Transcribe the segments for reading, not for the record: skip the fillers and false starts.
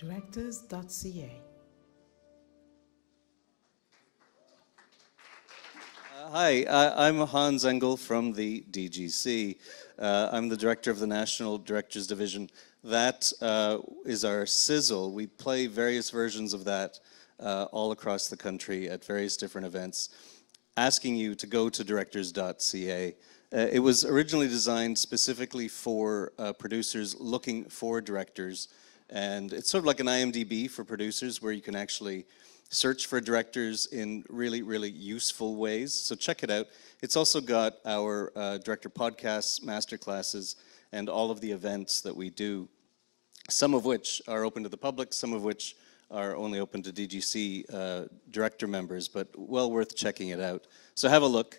Directors.ca. Hi, I'm Hans Engel from the DGC. I'm the director of the National Directors Division. That is our sizzle. We play various versions of that all across the country at various different events, asking you to go to directors.ca. It was originally designed specifically for producers looking for directors, and it's sort of like an IMDb for producers where you can actually search for directors in really, really useful ways. So check it out. It's also got our director podcasts, masterclasses, and all of the events that we do, some of which are open to the public, some of which are only open to DGC director members, but well worth checking it out. So have a look.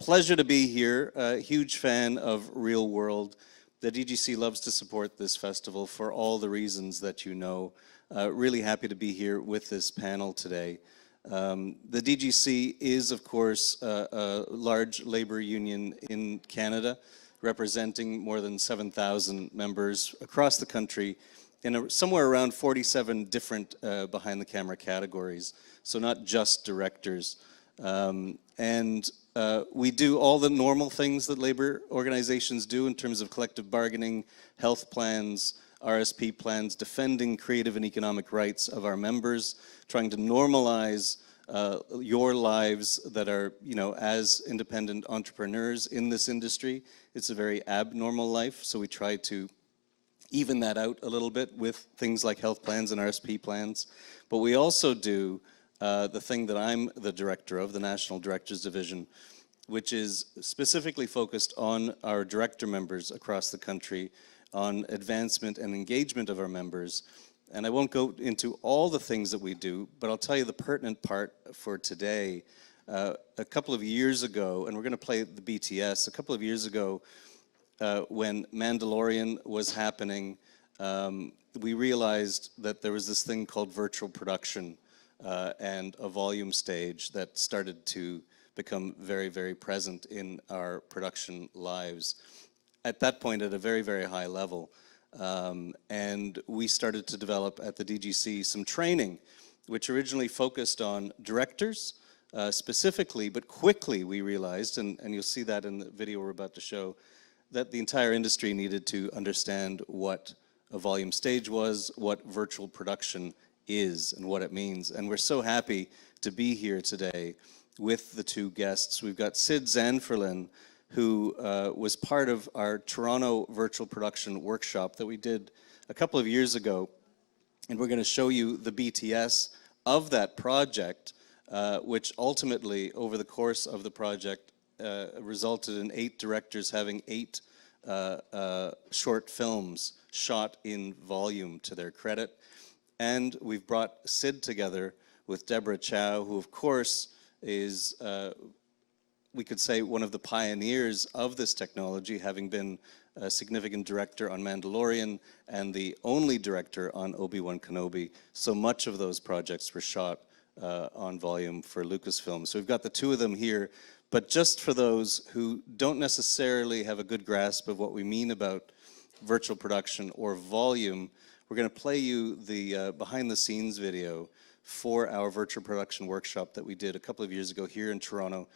Pleasure to be here. Huge fan of Reelworld. The DGC loves to support this festival for all the reasons that you know. Really happy to be here with this panel today. The DGC is, of course, a large labor union in Canada, representing more than 7,000 members across the country in somewhere around 47 different behind-the-camera categories, so not just directors. We do all the normal things that labor organizations do in terms of collective bargaining, health plans, RSP plans, defending creative and economic rights of our members, trying to normalize your lives that are, you know, as independent entrepreneurs in this industry. It's a very abnormal life, so we try to even that out a little bit with things like health plans and RSP plans. But we also do the thing that I'm the director of, the National Directors Division, which is specifically focused on our director members across the country, on advancement and engagement of our members. And I won't go into all the things that we do, but I'll tell you the pertinent part for today. A couple of years ago, and we're going to play the BTS, a couple of years ago when Mandalorian was happening, we realized that there was this thing called virtual production and a volume stage that started to become very, very present in our production lives. At that point, at a very, very high level. And we started to develop at the DGC some training, which originally focused on directors specifically, but quickly we realized, and you'll see that in the video we're about to show, that the entire industry needed to understand what a volume stage was, what virtual production is, and what it means. And we're so happy to be here today with the two guests. We've got Sid Zanforlin, who was part of our Toronto virtual production workshop that we did a couple of years ago. And we're going to show you the BTS of that project, which ultimately, over the course of the project, resulted in 8 directors having 8 short films shot in volume to their credit. And we've brought Sid together with Deborah Chow, who of course is we could say one of the pioneers of this technology, having been a significant director on Mandalorian and the only director on Obi-Wan Kenobi. So much of those projects were shot on volume for Lucasfilm. So we've got the two of them here, but just for those who don't necessarily have a good grasp of what we mean about virtual production or volume, we're going to play you the behind-the-scenes video for our virtual production workshop that we did a couple of years ago here in Toronto.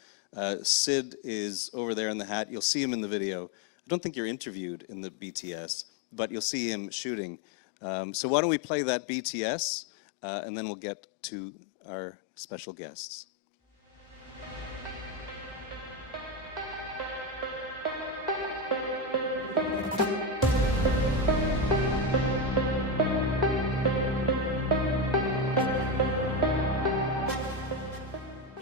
Sid is over there in the hat. You'll see him in the video. I don't think you're interviewed in the BTS, but you'll see him shooting. So why don't we play that BTS, and then we'll get to our special guests.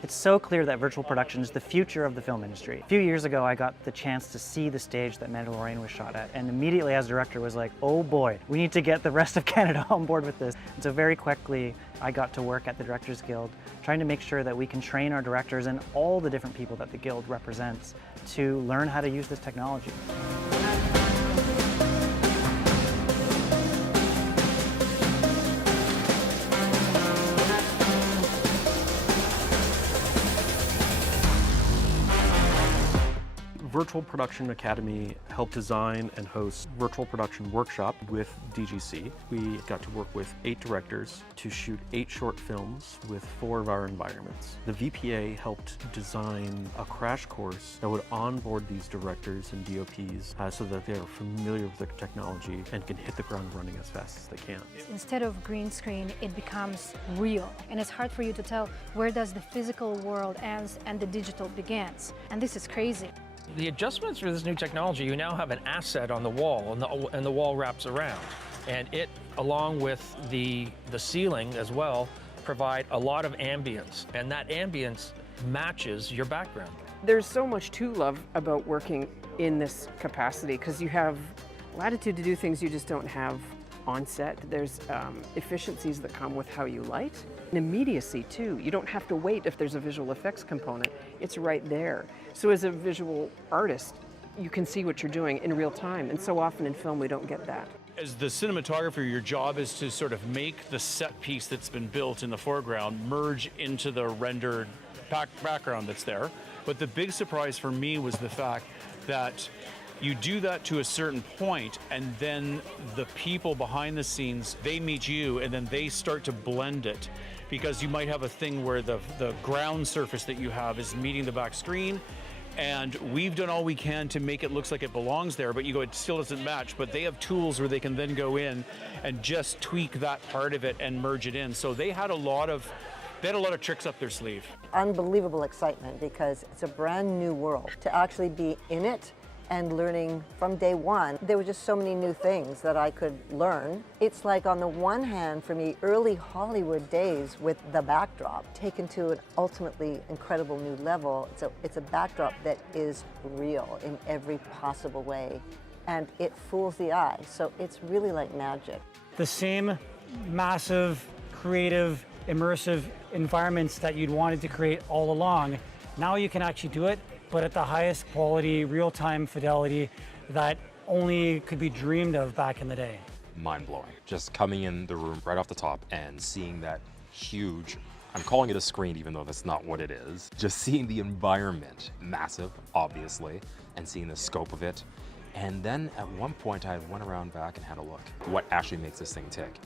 It's so clear that virtual production is the future of the film industry. A few years ago, I got the chance to see the stage that Mandalorian was shot at, and immediately as director was like, oh boy, we need to get the rest of Canada on board with this. And so very quickly, I got to work at the Directors Guild, trying to make sure that we can train our directors and all the different people that the Guild represents to learn how to use this technology. Virtual Production Academy helped design and host Virtual Production Workshop with DGC. We got to work with 8 directors to shoot 8 short films with 4 of our environments. The VPA helped design a crash course that would onboard these directors and DOPs so that they are familiar with the technology and can hit the ground running as fast as they can. Instead of green screen, it becomes real. And it's hard for you to tell where does the physical world ends and the digital begins. And this is crazy. The adjustments for this new technology, you now have an asset on the wall, and the wall wraps around. And it, along with the ceiling as well, provide a lot of ambience. And that ambience matches your background. There's so much to love about working in this capacity because you have latitude to do things you just don't have on set. There's efficiencies that come with how you light. And immediacy too. You don't have to wait if there's a visual effects component. It's right there. So as a visual artist, you can see what you're doing in real time. And so often in film, we don't get that. As the cinematographer, your job is to sort of make the set piece that's been built in the foreground merge into the rendered background that's there. But the big surprise for me was the fact that you do that to a certain point, and then the people behind the scenes, they meet you, and then they start to blend it. Because you might have a thing where the ground surface that you have is meeting the back screen, and we've done all we can to make it look like it belongs there, but you go, it still doesn't match. But they have tools where they can then go in and just tweak that part of it and merge it in. So they had a lot of tricks up their sleeve. Unbelievable excitement because it's a brand new world. To actually be in it and learning from day one, there were just so many new things that I could learn. It's like, on the one hand, for me, early Hollywood days with the backdrop taken to an ultimately incredible new level. It's a backdrop that is real in every possible way, and it fools the eye. So it's really like magic. The same massive, creative, immersive environments that you'd wanted to create all along, now you can actually do it, but at the highest quality, real-time fidelity that only could be dreamed of back in the day. Mind-blowing. Just coming in the room right off the top and seeing that huge, I'm calling it a screen even though that's not what it is, just seeing the environment, massive, obviously, and seeing the scope of it. And then at one point I went around back and had a look. What actually makes this thing tick?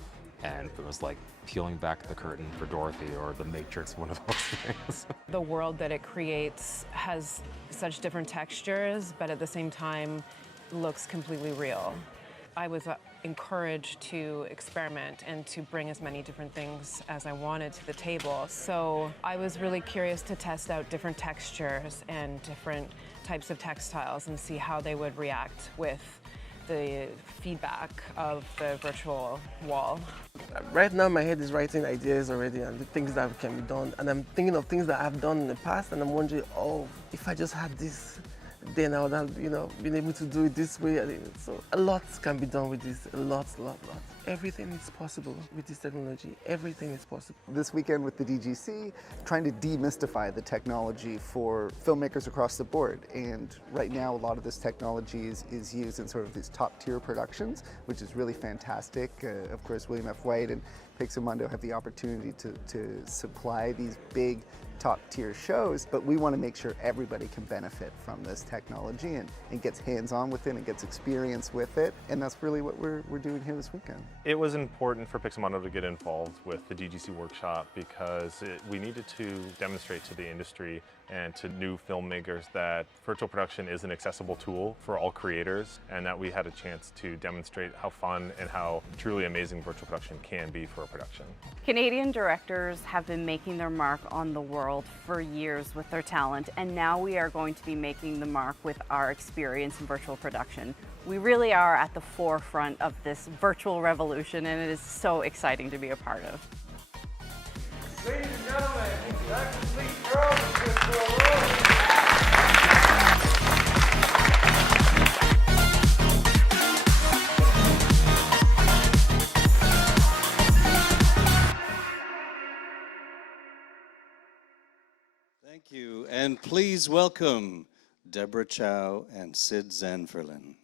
And it was like peeling back the curtain for Dorothy or The Matrix, one of those things. The world that it creates has such different textures, but at the same time looks completely real. I was encouraged to experiment and to bring as many different things as I wanted to the table. So I was really curious to test out different textures and different types of textiles and see how they would react with the feedback of the virtual wall. Right now my head is writing ideas already and the things that can be done, and I'm thinking of things that I've done in the past, and I'm wondering, oh, if I just had this, then I would have, been able to do it this way. So a lot can be done with this, a lot. Everything is possible with this technology. Everything is possible. This weekend with the DGC, trying to demystify the technology for filmmakers across the board. And right now, a lot of this technology is used in sort of these top-tier productions, which is really fantastic. Of course, William F. White and Pixamundo have the opportunity to supply these big top-tier shows, but we want to make sure everybody can benefit from this technology and gets hands-on with it and gets experience with it, and that's really what we're doing here this weekend. It was important for Pixamundo to get involved with the DGC workshop because we needed to demonstrate to the industry and to new filmmakers that virtual production is an accessible tool for all creators, and that we had a chance to demonstrate how fun and how truly amazing virtual production can be for a production. Canadian directors have been making their mark on the world for years with their talent, and now we are going to be making the mark with our experience in virtual production. We really are at the forefront of this virtual revolution, and it is so exciting to be a part of. Ladies and gentlemen, that completes Reelworld. Thank you, and please welcome Deborah Chow and Sid Zanforlin.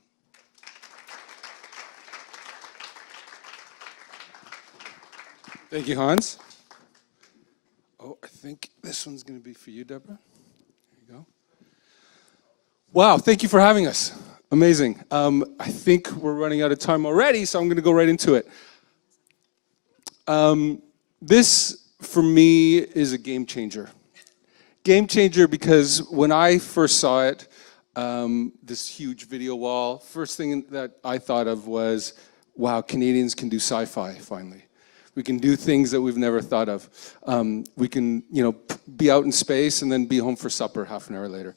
Thank you, Hans. Oh, I think this one's going to be for you, Deborah. There you go. Wow, thank you for having us. Amazing. I think we're running out of time already, so I'm going to go right into it. This, for me, is a game changer. Game changer because when I first saw it, this huge video wall, first thing that I thought of was, wow, Canadians can do sci-fi finally. We can do things that we've never thought of. We can, be out in space and then be home for supper half an hour later.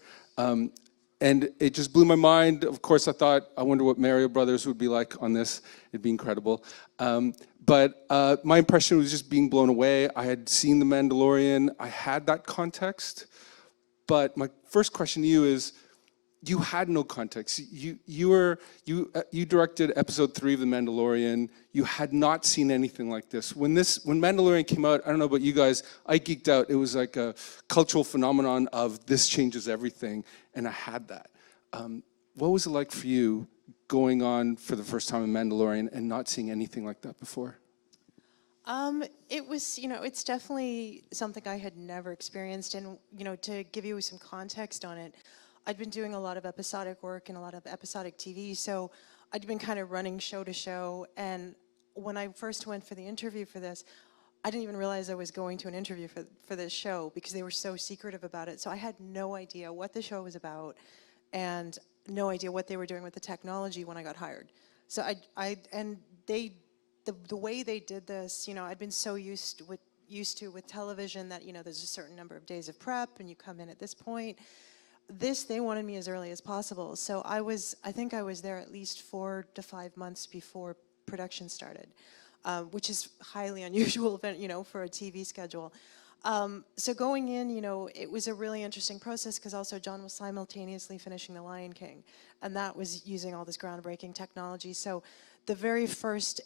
And it just blew my mind. Of course, I wonder what Mario Brothers would be like on this. It'd be incredible. But my impression was just being blown away. I had seen The Mandalorian. I had that context. But my first question to you is, you had no context. You directed episode 3 of The Mandalorian. You had not seen anything like this. When Mandalorian came out, I don't know about you guys, I geeked out. It was like a cultural phenomenon of this changes everything, and I had that. What was it like for you going on for the first time in Mandalorian and not seeing anything like that before? It was, it's definitely something I had never experienced, and, to give you some context on it, I'd been doing a lot of episodic work and a lot of episodic TV, so I'd been kind of running show to show, and when I first went for the interview for this, I didn't even realize I was going to an interview for this show because they were so secretive about it, so I had no idea what the show was about and no idea what they were doing with the technology when I got hired. So the way they did this, I'd been so used to with television that, there's a certain number of days of prep and you come in at this point. They wanted me as early as possible. So I think I was there at least 4 to 5 months before production started, which is highly unusual, for a TV schedule. So going in, it was a really interesting process because also John was simultaneously finishing The Lion King, and that was using all this groundbreaking technology. So the very first,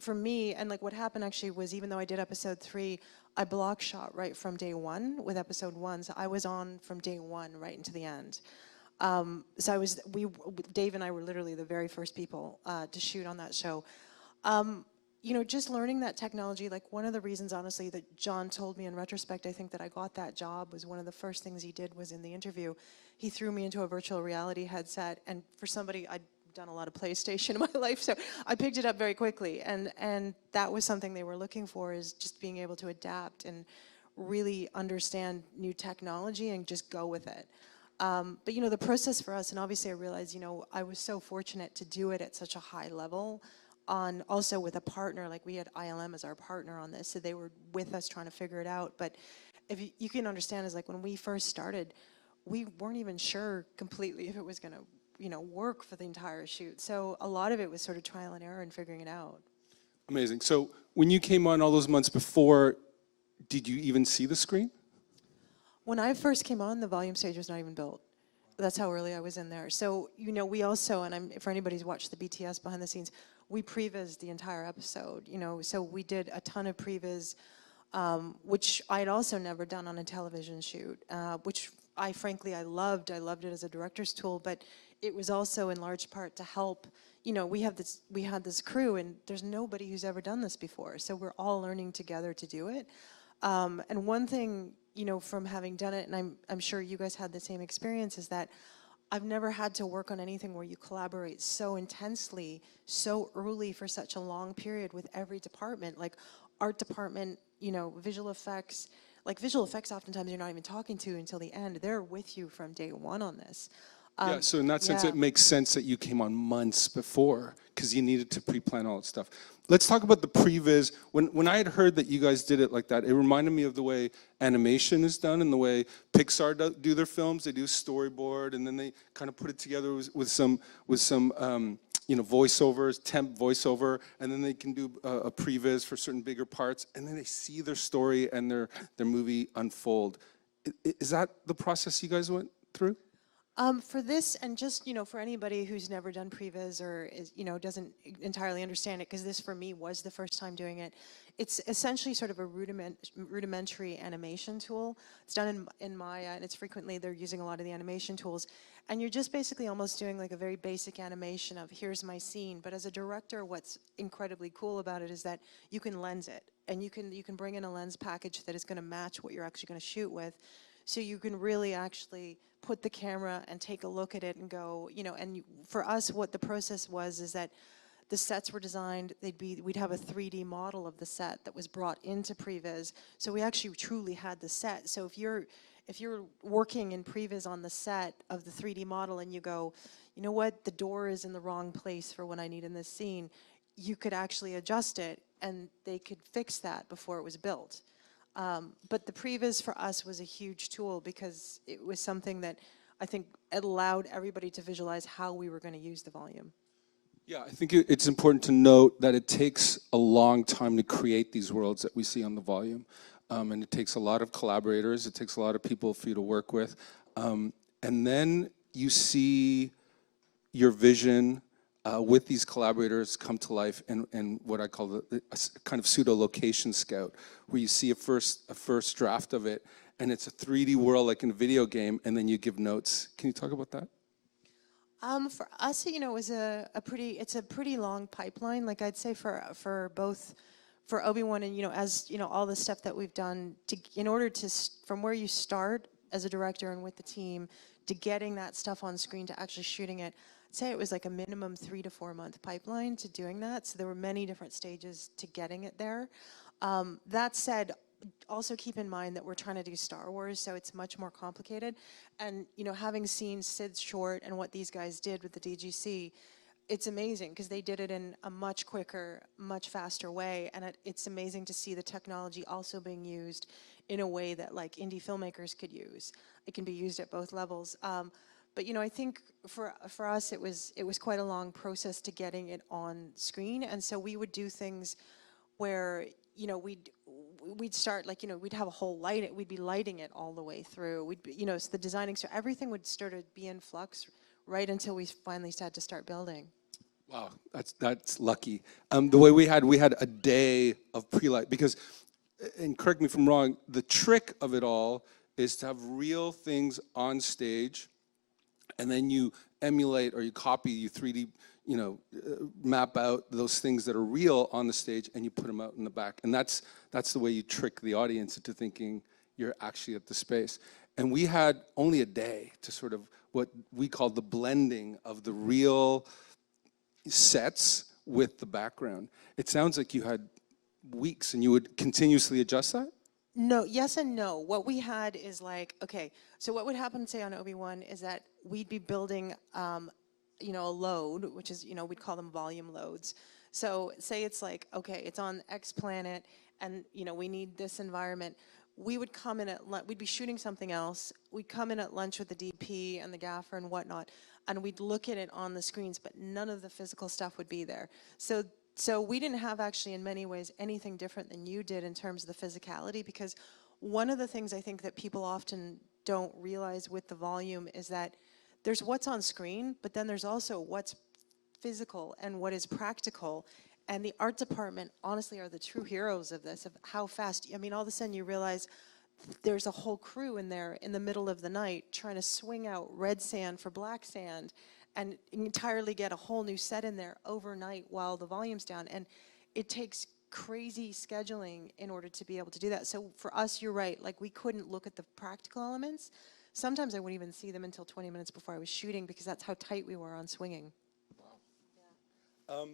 for me, and like what happened actually was, even though I did episode 3, I block shot right from day 1 with episode 1, so I was on from day 1 right into the end. So Dave and I were literally the very first people to shoot on that show. Just learning that technology, like one of the reasons, honestly, that John told me in retrospect, I think that I got that job was one of the first things he did was in the interview. He threw me into a virtual reality headset, and for somebody, I'd done a lot of PlayStation in my life, so I picked it up very quickly, and that was something they were looking for, is just being able to adapt and really understand new technology and just go with it. But the process for us, and obviously I realized, I was so fortunate to do it at such a high level, also with a partner, like we had ILM as our partner on this, so they were with us trying to figure it out. But if you can understand, is like when we first started, we weren't even sure completely if it was going to work for the entire shoot. So a lot of it was sort of trial and error and figuring it out. Amazing. So when you came on all those months before, did you even see the screen? When I first came on, the volume stage was not even built. That's how early I was in there. So, we also, and for anybody who's watched the BTS behind the scenes, we previs the entire episode, so we did a ton of previs, which I had also never done on a television shoot, which frankly I loved. I loved it as a director's tool, but it was also in large part to help, we had this crew, and there's nobody who's ever done this before, so we're all learning together to do it. And one thing, from having done it, and I'm sure you guys had the same experience, is that I've never had to work on anything where you collaborate so intensely, so early for such a long period with every department, like art department, visual effects. Like visual effects, oftentimes you're not even talking to until the end. They're with you from day 1 on this. Yeah, so in that sense, it makes sense that you came on months before because you needed to pre-plan all that stuff. Let's talk about the previs. When I had heard that you guys did it like that, it reminded me of the way animation is done and the way Pixar do their films. They do storyboard, and then they kind of put it together with some voiceovers, temp voiceover, and then they can do a previs for certain bigger parts, and then they see their story and their movie unfold. Is that the process you guys went through? For this, and just, for anybody who's never done previs or doesn't entirely understand it, because this for me was the first time doing it, it's essentially sort of a rudimentary animation tool. It's done in Maya, and it's frequently, they're using a lot of the animation tools. And you're just basically almost doing like a very basic animation of here's my scene. But as a director, what's incredibly cool about it is that you can lens it, and you can bring in a lens package that is going to match what you're actually going to shoot with. So you can really actually put the camera and take a look at it and go, and for us, what the process was is that the sets were designed, we'd have a 3D model of the set that was brought into previs. So we actually truly had the set. So if you're working in previs on the set of the 3D model and you go, you know what, the door is in the wrong place for what I need in this scene, you could actually adjust it and they could fix that before it was built. But the previs for us was a huge tool because it was something that I think it allowed everybody to visualize how we were going to use the volume. Yeah, I think it's important to note that it takes a long time to create these worlds that we see on the volume. And it takes a lot of collaborators, it takes a lot of people for you to work with. And then you see your vision with these collaborators come to life and what I call a kind of pseudo-location scout, where you see a first draft of it, and it's a 3D world like in a video game, and then you give notes. Can you talk about that? For us, it was it's a pretty long pipeline. Like I'd say for both, for Obi-Wan and as all the stuff that we've done in order to from where you start as a director and with the team to getting that stuff on screen to actually shooting it. I'd say it was like a minimum 3 to 4 month pipeline to doing that. So there were many different stages to getting it there. That said, also keep in mind that we're trying to do Star Wars, so it's much more complicated. And having seen Sid's short and what these guys did with the DGC, it's amazing because they did it in a much quicker, much faster way, and it's amazing to see the technology also being used in a way that like indie filmmakers could use. It can be used at both levels. But I think for us it was quite a long process to getting it on screen, and so we would do things where we'd start we'd have a whole we'd be lighting it all the way through. We'd be, so the designing, so everything would sort of be in flux right until we finally had to start building. Wow, that's lucky. The way we had a day of pre-light because, and correct me if I'm wrong, the trick of it all is to have real things on stage, and then you emulate or you copy, you 3D, map out those things that are real on the stage, and you put them out in the back. And that's the way you trick the audience into thinking you're actually at the space. And we had only a day to sort of what we called the blending of the real sets with the background. It sounds like you had weeks and you would continuously adjust that? No, yes and no. What we had is okay, so what would happen, say, on Obi-Wan is that we'd be building, a load, which is, we'd call them volume loads. So say it's okay, it's on X planet, and, we need this environment. We would come in we'd be shooting something else. We'd come in at lunch with the DP and the gaffer and whatnot, and we'd look at it on the screens, but none of the physical stuff would be there. So we didn't have actually in many ways anything different than you did in terms of the physicality, because one of the things I think that people often don't realize with the volume is that there's what's on screen, but then there's also what's physical and what is practical. And the art department, honestly, are the true heroes of this, of how fast, all of a sudden you realize there's a whole crew in there in the middle of the night trying to swing out red sand for black sand and entirely get a whole new set in there overnight while the volume's down. And it takes crazy scheduling in order to be able to do that. So for us, you're right, we couldn't look at the practical elements. Sometimes I wouldn't even see them until 20 minutes before I was shooting because that's how tight we were on swinging. Wow. Yeah.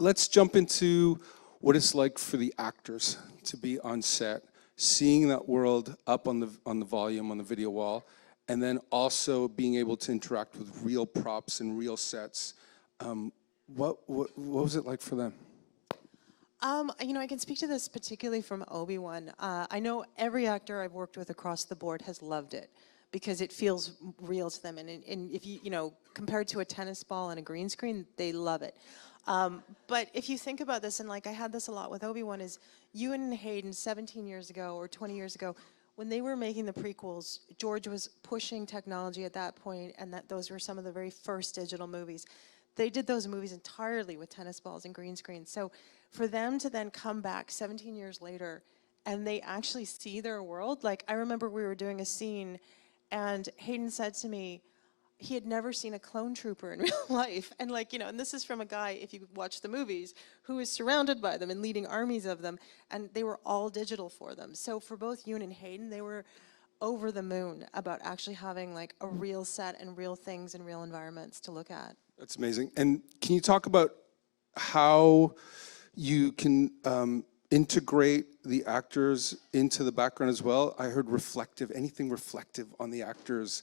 Let's jump into what it's like for the actors to be on set, seeing that world up on the volume, on the video wall, and then also being able to interact with real props and real sets. What was it like for them? I can speak to this particularly from Obi-Wan. I know every actor I've worked with across the board has loved it because it feels real to them. And if you, compared to a tennis ball and a green screen, they love it. But if you think about this, and I had this a lot with Obi-Wan, is Ewan and Hayden 17 years ago or 20 years ago, when they were making the prequels, George was pushing technology at that point, and those were some of the very first digital movies. They did those movies entirely with tennis balls and green screens. So for them to then come back 17 years later and they actually see their world, I remember we were doing a scene and Hayden said to me, he had never seen a clone trooper in real life. And and this is from a guy, if you watch the movies, who is surrounded by them and leading armies of them, and they were all digital for them. So for both Ewan and Hayden, they were over the moon about actually having like a real set and real things and real environments to look at. That's amazing. And can you talk about how you can integrate the actors into the background as well? I heard reflective, anything reflective on the actors,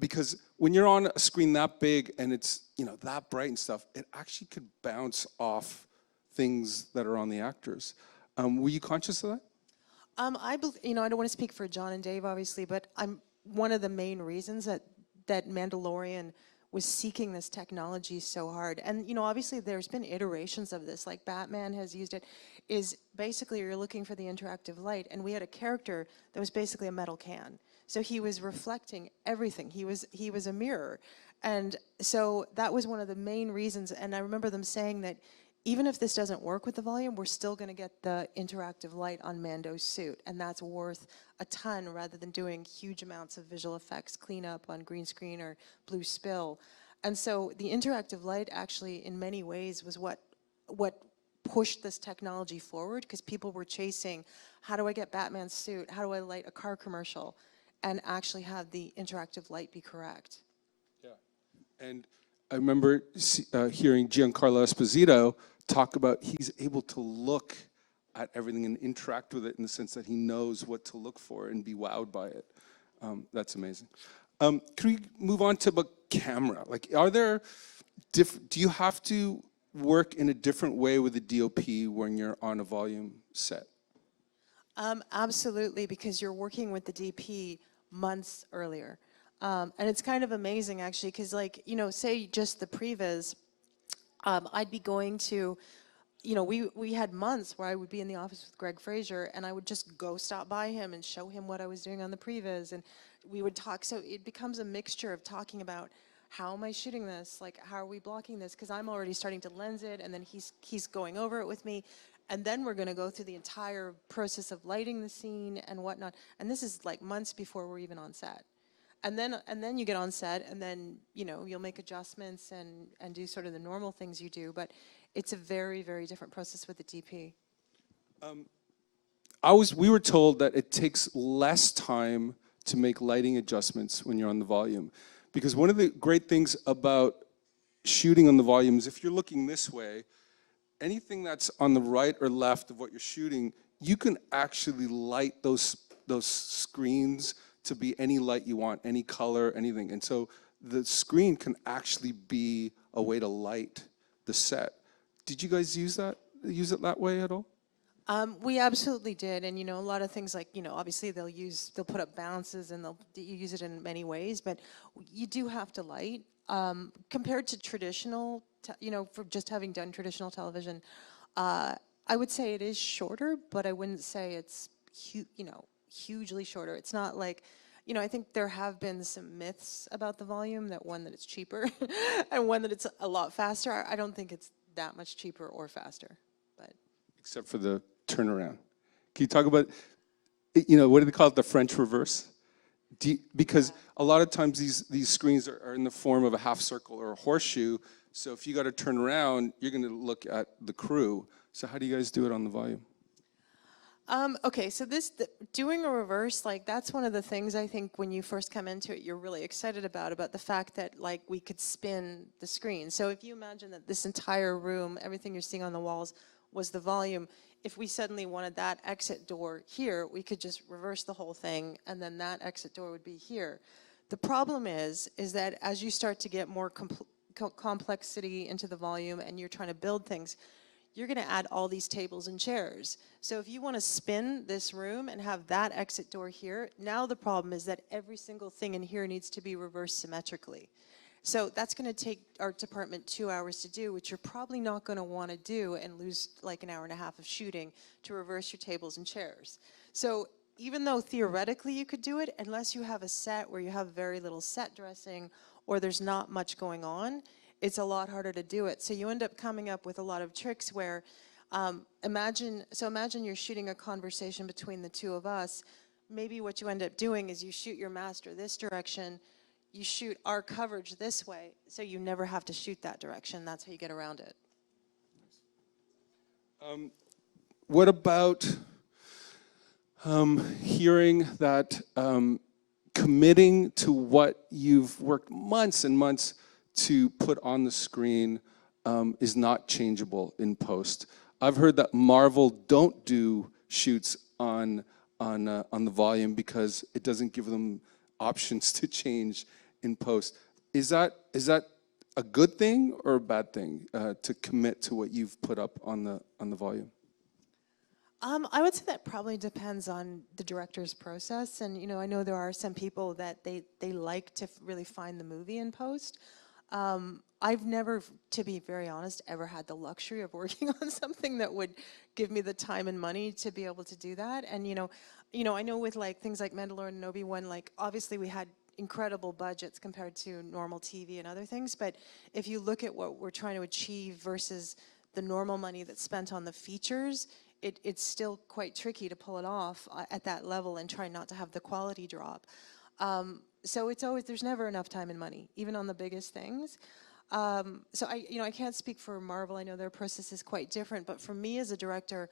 because when you're on a screen that big and it's, you know, that bright and stuff, it actually could bounce off things that are on the actors. Were you conscious of that? You know, I don't want to speak for John and Dave, obviously, but one of the main reasons that Mandalorian was seeking this technology so hard. And, you know, obviously there's been iterations of this, like Batman has used it, is basically you're looking for the interactive light. And we had a character that was basically a metal can. So he was reflecting everything. He was a mirror. And so that was one of the main reasons. And I remember them saying that even if this doesn't work with the volume, we're still going to get the interactive light on Mando's suit. And that's worth a ton rather than doing huge amounts of visual effects cleanup on green screen or blue spill. And so the interactive light actually in many ways was what pushed this technology forward, because people were chasing, how do I get Batman's suit? How do I light a car commercial? And actually have the interactive light be correct. Yeah. And I remember hearing Giancarlo Esposito talk about he's able to look at everything and interact with it in the sense that he knows what to look for and be wowed by it. That's amazing. Can we move on to the camera? Like, are there do you have to work in a different way with the DOP when you're on a volume set? Absolutely, because you're working with the DP months earlier. And it's kind of amazing, actually, because, like, you know, say just the previs, I'd be going to, you know, we had months where I would be in the office with Greg Fraser, and I would just go stop by him and show him what I was doing on the previs, and we would talk. So it becomes a mixture of talking about, how am I shooting this? Like, how are we blocking this? Because I'm already starting to lens it, and then he's going over it with me. And then we're going to go through the entire process of lighting the scene and whatnot. And this is like months before we're even on set. And then you get on set, and then, you know, you'll make adjustments and do sort of the normal things you do. But it's a very, very different process with the DP. We were told that it takes less time to make lighting adjustments when you're on the volume. Because one of the great things about shooting on the volume is if you're looking this way, anything that's on the right or left of what you're shooting, you can actually light those screens to be any light you want, any color, anything. And so the screen can actually be a way to light the set. Did you guys use it that way at all? We absolutely did, and, you know, a lot of things like, you know, obviously they'll put up bounces and they'll use it in many ways, but you do have to light. Compared to traditional, you know, for just having done traditional television, I would say it is shorter, but I wouldn't say it's hugely shorter. It's not like, you know, I think there have been some myths about the volume, that it's cheaper and one that it's a lot faster. I don't think it's that much cheaper or faster, but. Except for the turnaround. Can you talk about, you know, what do they call it, the French reverse? Because a lot of times these screens are in the form of a half circle or a horseshoe, so if you got to turn around, you're going to look at the crew. So how do you guys do it on the volume? Okay, so doing a reverse, like, that's one of the things I think when you first come into it, you're really excited about the fact that, like, we could spin the screen. So if you imagine that this entire room, everything you're seeing on the walls was the volume, if we suddenly wanted that exit door here, we could just reverse the whole thing, and then that exit door would be here. The problem is that as you start to get more complexity into the volume and you're trying to build things, you're going to add all these tables and chairs. So if you want to spin this room and have that exit door here, now the problem is that every single thing in here needs to be reversed symmetrically. So that's going to take art department 2 hours to do, which you're probably not going to want to do and lose like an hour and a half of shooting to reverse your tables and chairs. So even though theoretically you could do it, unless you have a set where you have very little set dressing or there's not much going on, it's a lot harder to do it. So you end up coming up with a lot of tricks where, imagine you're shooting a conversation between the two of us. Maybe what you end up doing is you shoot your master this direction, you shoot our coverage this way, so you never have to shoot that direction. That's how you get around it. What about, Hearing that committing to what you've worked months and months to put on the screen is not changeable in post. I've heard that Marvel don't do shoots on the volume because it doesn't give them options to change in post. Is that a good thing or a bad thing to commit to what you've put up on the volume? I would say that probably depends on the director's process, and you know, I know there are some people that they like to really find the movie in post. I've never, to be very honest, ever had the luxury of working on something that would give me the time and money to be able to do that. And you know, I know with like things like Mandalorian and Obi-Wan, like obviously we had incredible budgets compared to normal TV and other things, but if you look at what we're trying to achieve versus the normal money that's spent on the features, it's still quite tricky to pull it off at that level and try not to have the quality drop. So it's always, there's never enough time and money, even on the biggest things. So I can't speak for Marvel. I know their process is quite different, but for me as a director,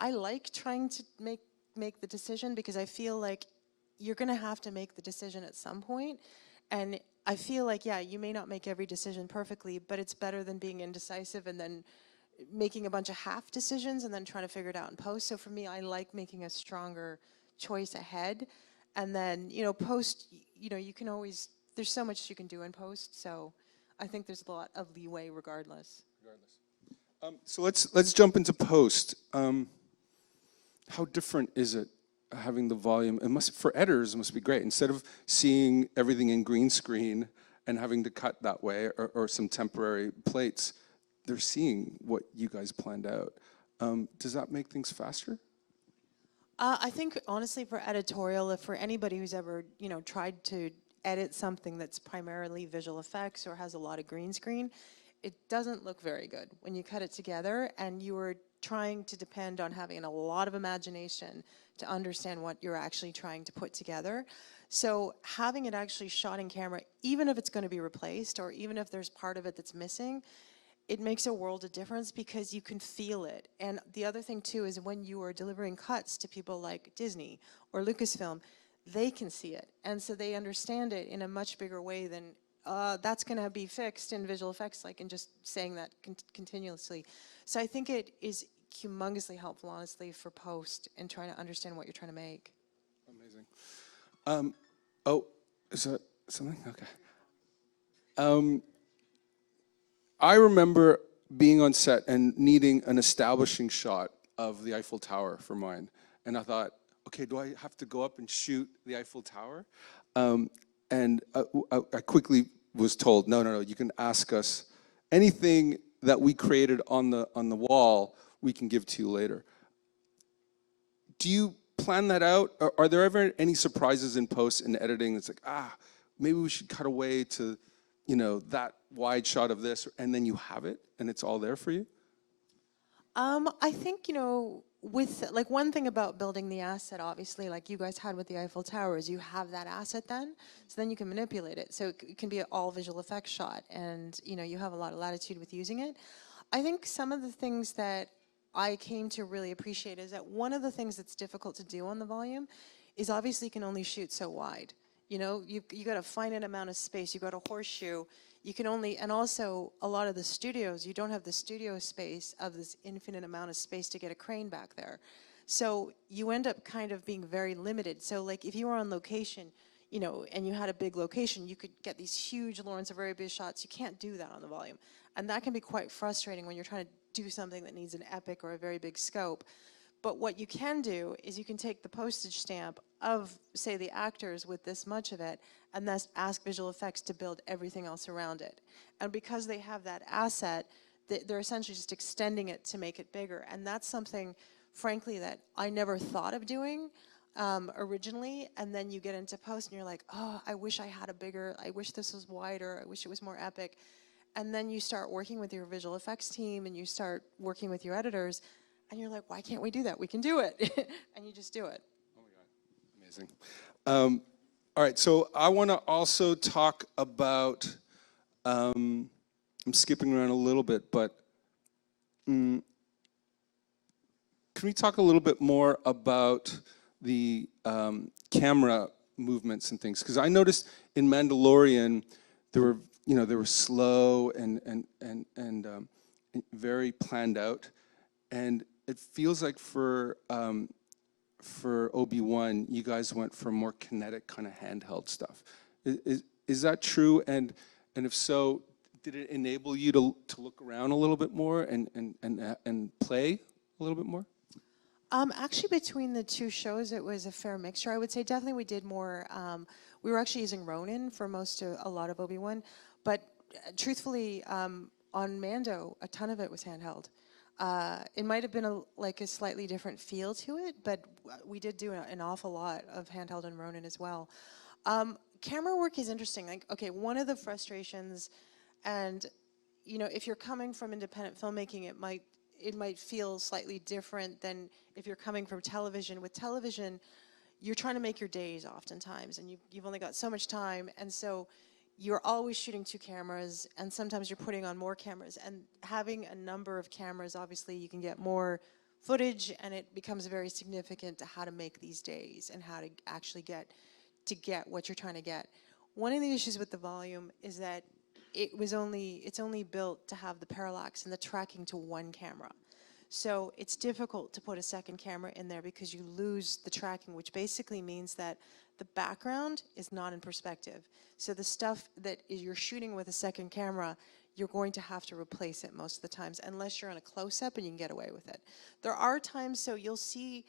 I like trying to make the decision because I feel like you're gonna have to make the decision at some point. And I feel like, yeah, you may not make every decision perfectly, but it's better than being indecisive and then making a bunch of half decisions and then trying to figure it out in post. So for me, I like making a stronger choice ahead. And then, you know, post, you know, you can always, there's so much you can do in post. So I think there's a lot of leeway regardless. So let's jump into post. How different is it having the volume? It must, for editors, it must be great. Instead of seeing everything in green screen and having to cut that way or some temporary plates, they're seeing what you guys planned out. Does that make things faster? I think honestly for editorial, if for anybody who's ever, you know, tried to edit something that's primarily visual effects or has a lot of green screen, it doesn't look very good when you cut it together and you are trying to depend on having a lot of imagination to understand what you're actually trying to put together. So having it actually shot in camera, even if it's going to be replaced or even if there's part of it that's missing, it makes a world of difference because you can feel it. And the other thing too is when you are delivering cuts to people like Disney or Lucasfilm, they can see it. And so they understand it in a much bigger way than that's gonna be fixed in visual effects, like in just saying that continuously. So I think it is humongously helpful, honestly, for post and trying to understand what you're trying to make. Amazing. Oh, is that something? Okay. I remember being on set and needing an establishing shot of the Eiffel Tower for mine. And I thought, okay, do I have to go up and shoot the Eiffel Tower? And I quickly was told, no, you can ask us anything that we created on the wall, we can give to you later. Do you plan that out? Are there ever any surprises in post and editing that's like, maybe we should cut away to, you know, that wide shot of this, and then you have it and it's all there for you? I think, you know, with like one thing about building the asset, obviously, like you guys had with the Eiffel Tower, is you have that asset then, so then you can manipulate it. So it can be an all visual effects shot, and you know, you have a lot of latitude with using it. I think some of the things that I came to really appreciate is that one of the things that's difficult to do on the volume is obviously you can only shoot so wide. You know, you got a finite amount of space. You got a horseshoe. You can only, and also a lot of the studios, you don't have the studio space of this infinite amount of space to get a crane back there. So you end up kind of being very limited. So like if you were on location, you know, and you had a big location, you could get these huge Lawrence of Arabia shots. You can't do that on the volume. And that can be quite frustrating when you're trying to do something that needs an epic or a very big scope. But what you can do is you can take the postage stamp of, say, the actors with this much of it, and thus ask visual effects to build everything else around it. And because they have that asset, they're essentially just extending it to make it bigger. And that's something, frankly, that I never thought of doing originally. And then you get into post and you're like, oh, I wish I had a bigger, I wish this was wider, I wish it was more epic. And then you start working with your visual effects team and you start working with your editors, and you're like, why can't we do that? We can do it. And you just do it. Oh my God, amazing. All right, so I want to also talk about, I'm skipping around a little bit, but can we talk a little bit more about the camera movements and things? Because I noticed in Mandalorian, they were slow and very planned out, and it feels like for Obi-Wan, you guys went for more kinetic kind of handheld stuff. Is that true? And if so, did it enable you to look around a little bit more and play a little bit more? Actually, between the two shows, it was a fair mixture. I would say definitely we did more. We were actually using Ronin for a lot of Obi-Wan, but truthfully, on Mando, a ton of it was handheld. It might have been a slightly different feel to it, but we did do an awful lot of handheld and Ronin as well. Camera work is interesting. Like, okay, one of the frustrations, and if you're coming from independent filmmaking, it might feel slightly different than if you're coming from television. With television, you're trying to make your days oftentimes, and you've only got so much time, and so you're always shooting 2 cameras, and sometimes you're putting on more cameras. And having a number of cameras, obviously, you can get more footage, and it becomes very significant to how to make these days and how to actually get what you're trying to get. One of the issues with the volume is that it's only built to have the parallax and the tracking to 1 camera. So it's difficult to put a second camera in there because you lose the tracking, which basically means that the background is not in perspective. So the stuff that you're shooting with a second camera, you're going to have to replace it most of the times, unless you're on a close-up and you can get away with it. There are times, so you'll see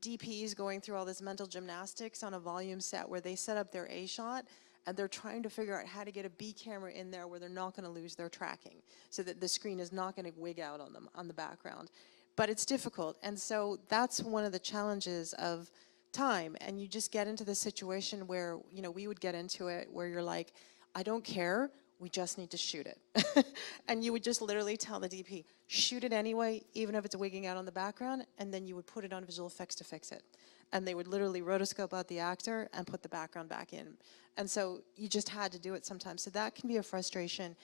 DPs going through all this mental gymnastics on a volume set where they set up their A shot and they're trying to figure out how to get a B camera in there where they're not going to lose their tracking, so that the screen is not going to wig out on them on the background. But it's difficult, and so that's one of the challenges of time. And you just get into the situation where, we would get into it where you're like, I don't care, we just need to shoot it. And you would just literally tell the DP, shoot it anyway, even if it's wigging out on the background, and then you would put it on visual effects to fix it. And they would literally rotoscope out the actor and put the background back in. And so you just had to do it sometimes. So that can be a frustration.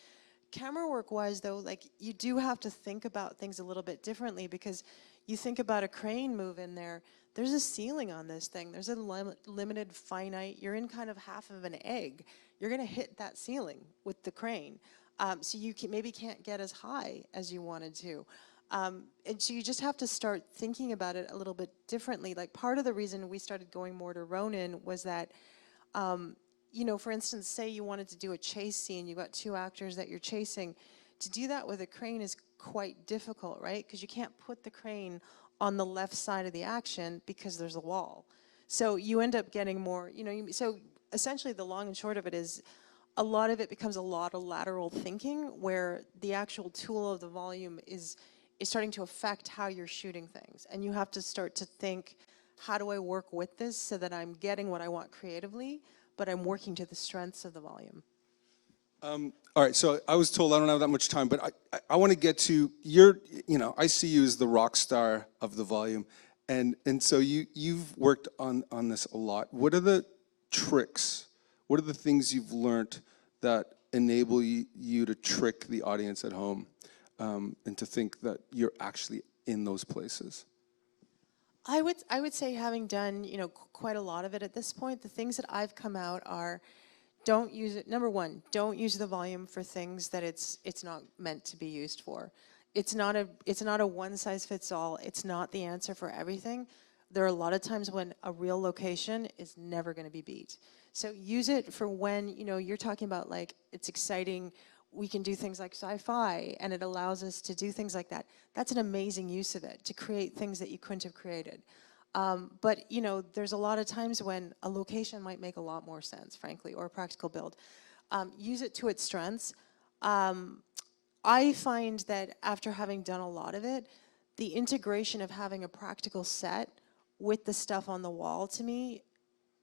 Camera work-wise, though, like, you do have to think about things a little bit differently, because you think about a crane move in there, there's a ceiling on this thing. There's a limited finite, you're in kind of half of an egg. You're gonna hit that ceiling with the crane. So you maybe can't get as high as you wanted to. And so you just have to start thinking about it a little bit differently. Like, part of the reason we started going more to Ronin was that, for instance, say you wanted to do a chase scene, you've got 2 actors that you're chasing. To do that with a crane is quite difficult, right? Because you can't put the crane on the left side of the action because there's a wall. So you end up getting more, so essentially the long and short of it is, a lot of it becomes a lot of lateral thinking, where the actual tool of the volume is starting to affect how you're shooting things. And you have to start to think, how do I work with this so that I'm getting what I want creatively, but I'm working to the strengths of the volume? All right, so I was told I don't have that much time, but I want to get to I see you as the rock star of the volume, and so you've worked on this a lot. What are the tricks? What are the things you've learned that enable you to trick the audience at home, and to think that you're actually in those places? I would say, having done quite a lot of it at this point, the things that I've come out are, don't use it. Number one, don't use the volume for things that it's not meant to be used for. It's not a one size fits all. It's not the answer for everything. There are a lot of times when a real location is never going to be beat. So use it for when you're talking about, like, it's exciting. We can do things like sci-fi, and it allows us to do things like that. That's an amazing use of it, to create things that you couldn't have created. But there's a lot of times when a location might make a lot more sense, frankly, or a practical build. Use it to its strengths. I find that after having done a lot of it, the integration of having a practical set with the stuff on the wall, to me,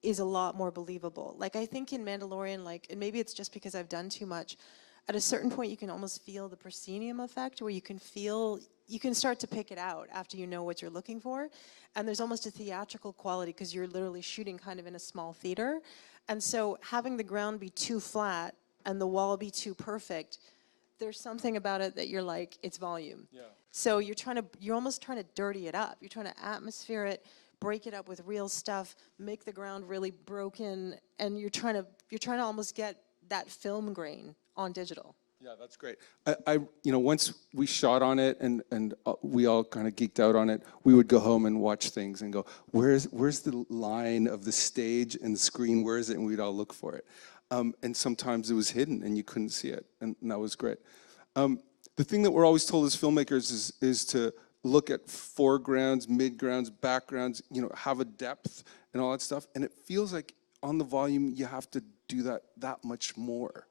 is a lot more believable. Like, I think in Mandalorian, and maybe it's just because I've done too much, at a certain point you can almost feel the proscenium effect, where you can start to pick it out after you know what you're looking for. And there's almost a theatrical quality because you're literally shooting kind of in a small theater. And so having the ground be too flat and the wall be too perfect, there's something about it that you're like, it's volume. Yeah. So you're almost trying to dirty it up. You're trying to atmosphere it, break it up with real stuff, make the ground really broken, and you're trying to almost get that film grain on digital. Yeah, that's great. Once we shot on it and we all kind of geeked out on it, we would go home and watch things and go, where's the line of the stage and the screen? Where is it? And we'd all look for it. And sometimes it was hidden and you couldn't see it, and that was great. The thing that we're always told as filmmakers is to look at foregrounds, midgrounds, backgrounds, have a depth and all that stuff. And it feels like on the volume you have to do that much more.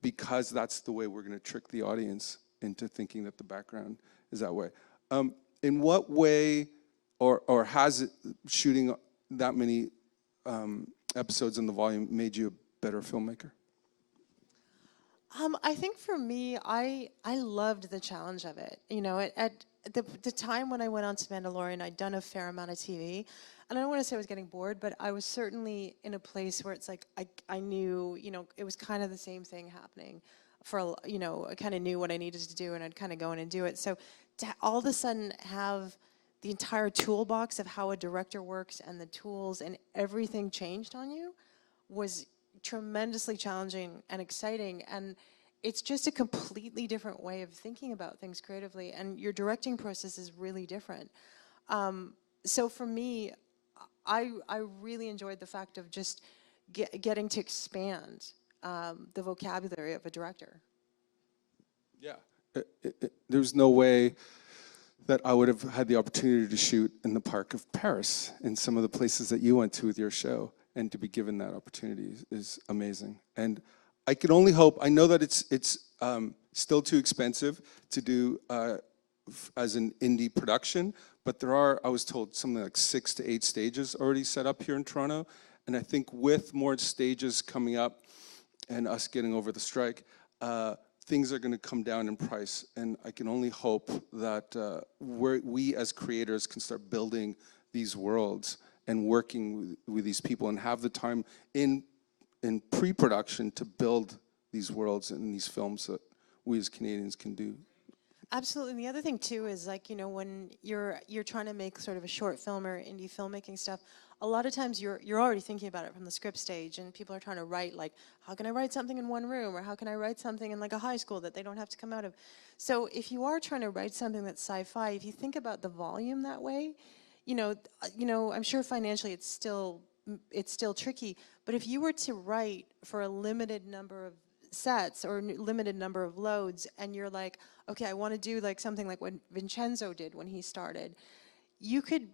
Because that's the way we're going to trick the audience into thinking that the background is that way. In what way, or has it, shooting that many episodes in the volume made you a better filmmaker? I think for me, I loved the challenge of it. At the time when I went on to Mandalorian, I'd done a fair amount of TV. And I don't want to say I was getting bored, but I was certainly in a place where it's like I knew, it was kind of the same thing happening. I kind of knew what I needed to do, and I'd kind of go in and do it. So to all of a sudden have the entire toolbox of how a director works and the tools and everything changed on you was tremendously challenging and exciting. And it's just a completely different way of thinking about things creatively, and your directing process is really different. So for me, I really enjoyed the fact of just getting to expand the vocabulary of a director. Yeah, there's no way that I would have had the opportunity to shoot in the Park of Paris in some of the places that you went to with your show, and to be given that opportunity is amazing. And I can only hope, I know that it's still too expensive to do as an indie production, but there are, I was told, something like 6 to 8 stages already set up here in Toronto. And I think with more stages coming up and us getting over the strike, things are going to come down in price. And I can only hope that we as creators can start building these worlds and working with these people and have the time in pre-production to build these worlds and these films that we as Canadians can do. Absolutely. And the other thing too is when you're trying to make sort of a short film or indie filmmaking stuff, a lot of times you're already thinking about it from the script stage, and people are trying to write how can I write something in one room, or how can I write something in a high school that they don't have to come out of. So if you are trying to write something that's sci-fi, if you think about the volume that way, I'm sure financially it's still tricky, but if you were to write for a limited number of sets or limited number of loads, and you're like, okay, I want to do something like what Vincenzo did when he started, you could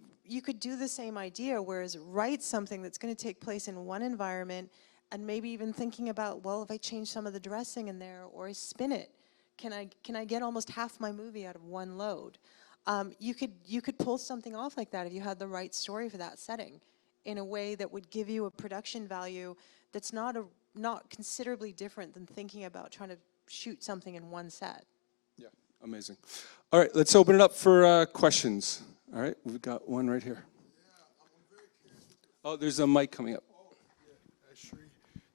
do the same idea, whereas write something that's going to take place in one environment, and maybe even thinking about, well, if I change some of the dressing in there or I spin it, can I get almost half my movie out of one load? You could pull something off like that if you had the right story for that setting, in a way that would give you a production value that's not considerably different than thinking about trying to shoot something in one set. Yeah, amazing. All right, let's open it up for questions. All right, we've got one right here. Oh, there's a mic coming up.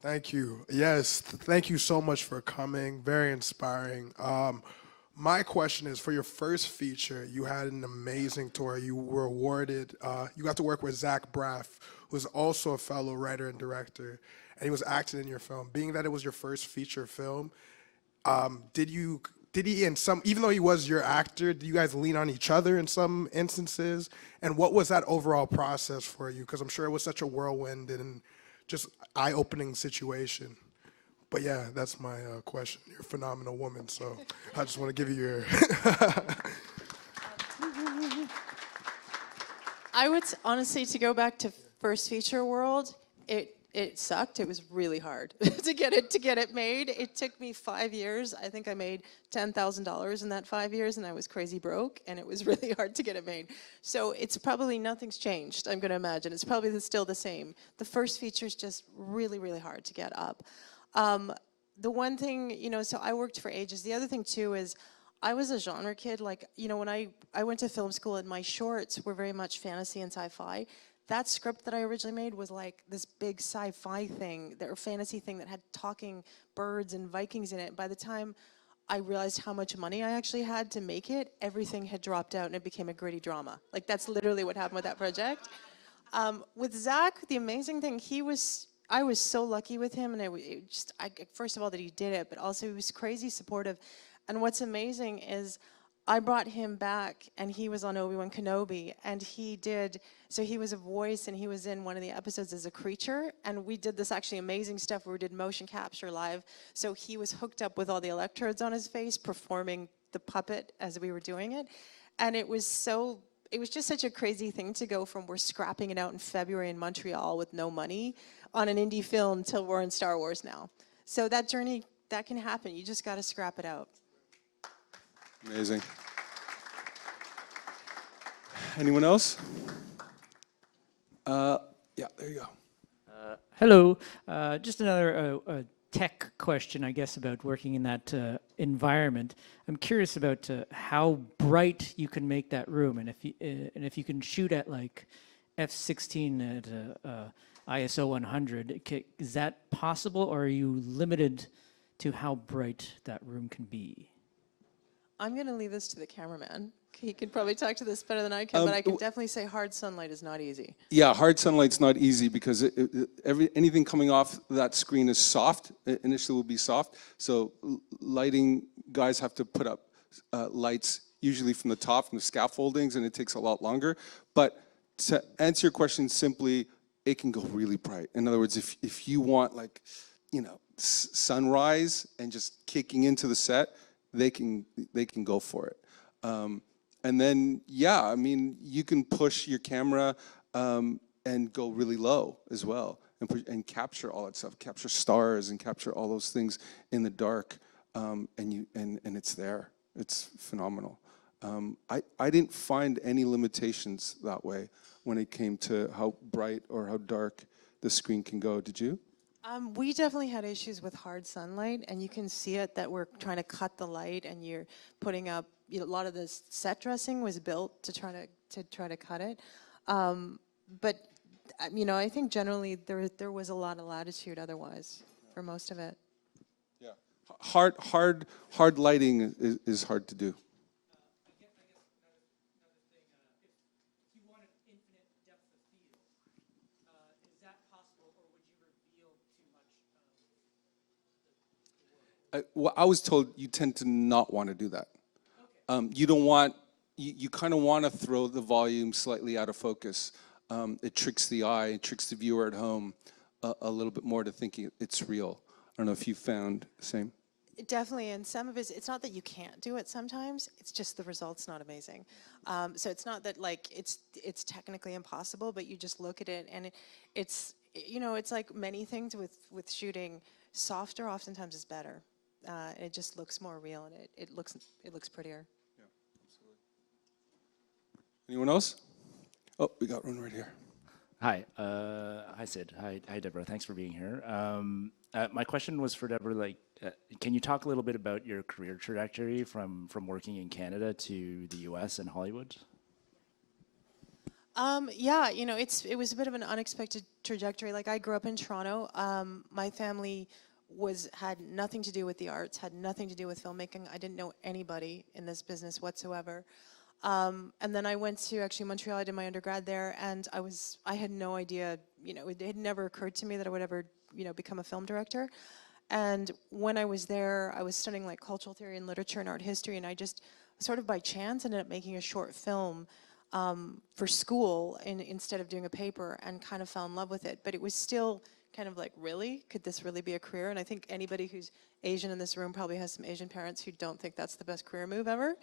Thank you. Yes, thank you so much for coming. Very inspiring. My question is, for your first feature, you had an amazing tour. You were awarded, you got to work with Zach Braff, who's also a fellow writer and director, and he was acting in your film. Being that it was your first feature film, did he, even though he was your actor, did you guys lean on each other in some instances? And what was that overall process for you? Because I'm sure it was such a whirlwind and just eye-opening situation. But yeah, that's my question. You're a phenomenal woman, so I just want to give you your... I would honestly, to go back to first feature world, it sucked. It was really hard to get it made. It took me 5 years. I think I made $10,000 in that 5 years, and I was crazy broke, and it was really hard to get it made. So it's probably, nothing's changed, I'm going to imagine. It's probably still the same. The first feature is just really, really hard to get up. The one thing, so I worked for ages. The other thing too is I was a genre kid. When I went to film school, and my shorts were very much fantasy and sci-fi. That script that I originally made was this big sci-fi thing, or fantasy thing that had talking birds and Vikings in it. By the time I realized how much money I actually had to make it, everything had dropped out and it became a gritty drama. Like that's literally what happened with that project. With Zach, the amazing thing, I was so lucky with him, and first of all that he did it, but also he was crazy supportive. And what's amazing is I brought him back, and he was on Obi-Wan Kenobi, and so he was a voice, and he was in one of the episodes as a creature, and we did this actually amazing stuff where we did motion capture live. So he was hooked up with all the electrodes on his face, performing the puppet as we were doing it, and it was just such a crazy thing to go from we're scrapping it out in February in Montreal with no money on an indie film till we're in Star Wars now. So that journey, that can happen. You just got to scrap it out. Amazing. Anyone else? Yeah, there you go. Hello. Just another tech question, I guess, about working in that environment. I'm curious about how bright you can make that room, and if you can shoot at like f/16 at ISO 100. Is that possible, or are you limited to how bright that room can be? I'm going to leave this to the cameraman. He could probably talk to this better than I can, but I can definitely say hard sunlight is not easy. Yeah, hard sunlight's not easy because anything coming off that screen is soft. Initially will be soft. So lighting guys have to put up lights usually from the top, from the scaffoldings, and it takes a lot longer. But to answer your question simply, it can go really bright. In other words, if you want like, sunrise and just kicking into the set, they can go for it. And then, yeah, I mean, you can push your camera and go really low as well, and capture all that stuff, capture stars and capture all those things in the dark, and it's there. It's phenomenal. I didn't find any limitations that way when it came to how bright or how dark the screen can go. Did you? We definitely had issues with hard sunlight, and you can see it that we're trying to cut the light, and you're putting up. A lot of the set dressing was built to try to cut it, but I think generally there was a lot of latitude otherwise for most of it. Yeah, hard lighting is hard to do. I was told you tend to not want to do that. You don't want, you kind of want to throw the volume slightly out of focus. It tricks the eye, it tricks the viewer at home a little bit more to thinking it's real. I don't know if you found the same. Definitely, and some of it's not that you can't do it sometimes, it's just the result's not amazing. So it's not that like it's technically impossible, but you just look at it and it's like many things with shooting, softer oftentimes is better. It just looks more real, and it looks prettier. Yeah, absolutely. Anyone else? Oh, we got one right here. Hi, hi Sid. Hi Deborah. Thanks for being here. My question was for Deborah. Like, can you talk a little bit about your career trajectory from working in Canada to the U.S. and Hollywood? Yeah, it was a bit of an unexpected trajectory. Like I grew up in Toronto. My family had nothing to do with the arts, had nothing to do with filmmaking. I didn't know anybody in this business whatsoever. And then I went to actually Montreal. I did my undergrad there, and I had no idea. It had never occurred to me that I would ever become a film director. And when I was there, I was studying like cultural theory and literature and art history, and I just sort of by chance ended up making a short film for school instead of doing a paper, and kind of fell in love with it. But it was still kind of like, really? Could this really be a career? And I think anybody who's Asian in this room probably has some Asian parents who don't think that's the best career move ever,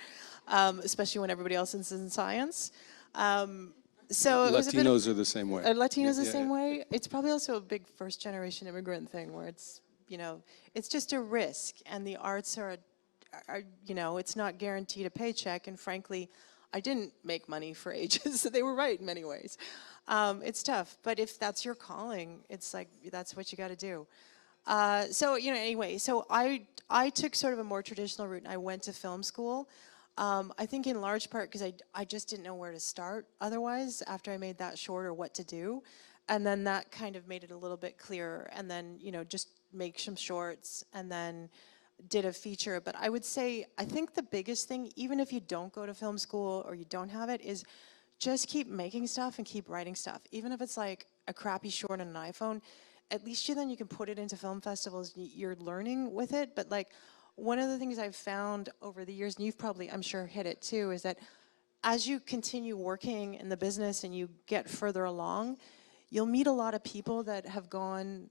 especially when everybody else is in science. So it was Latinos are the same way. Latinos the same way. It's probably also a big first-generation immigrant thing where it's, it's just a risk, and the arts are it's not guaranteed a paycheck, and frankly, I didn't make money for ages, so they were right in many ways. It's tough, but if that's your calling, it's like, that's what you got to do. So, anyway, so I took sort of a more traditional route, and I went to film school. I think in large part because I just didn't know where to start otherwise after I made that short, or what to do. And then that kind of made it a little bit clearer, and then, just make some shorts, and then did a feature. But I would say, I think the biggest thing, even if you don't go to film school or you don't have it, is just keep making stuff and keep writing stuff. Even if it's like a crappy short on an iPhone, at least then you can put it into film festivals. You're learning with it. But like, one of the things I've found over the years, and you've probably, I'm sure, hit it too, is that as you continue working in the business and you get further along, you'll meet a lot of people that have gone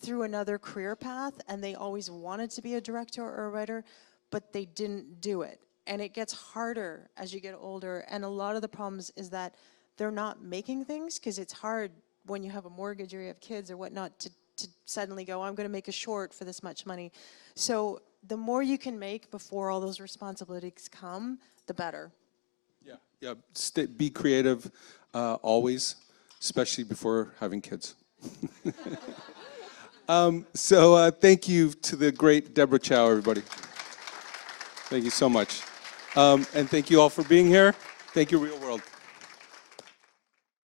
through another career path and they always wanted to be a director or a writer, but they didn't do it. And it gets harder as you get older. And a lot of the problems is that they're not making things, because it's hard when you have a mortgage or you have kids or whatnot to suddenly go, I'm going to make a short for this much money. So the more you can make before all those responsibilities come, the better. Yeah, be creative always, especially before having kids. Thank you to the great Deborah Chow, everybody. Thank you so much. And thank you all for being here. Thank you, Real World.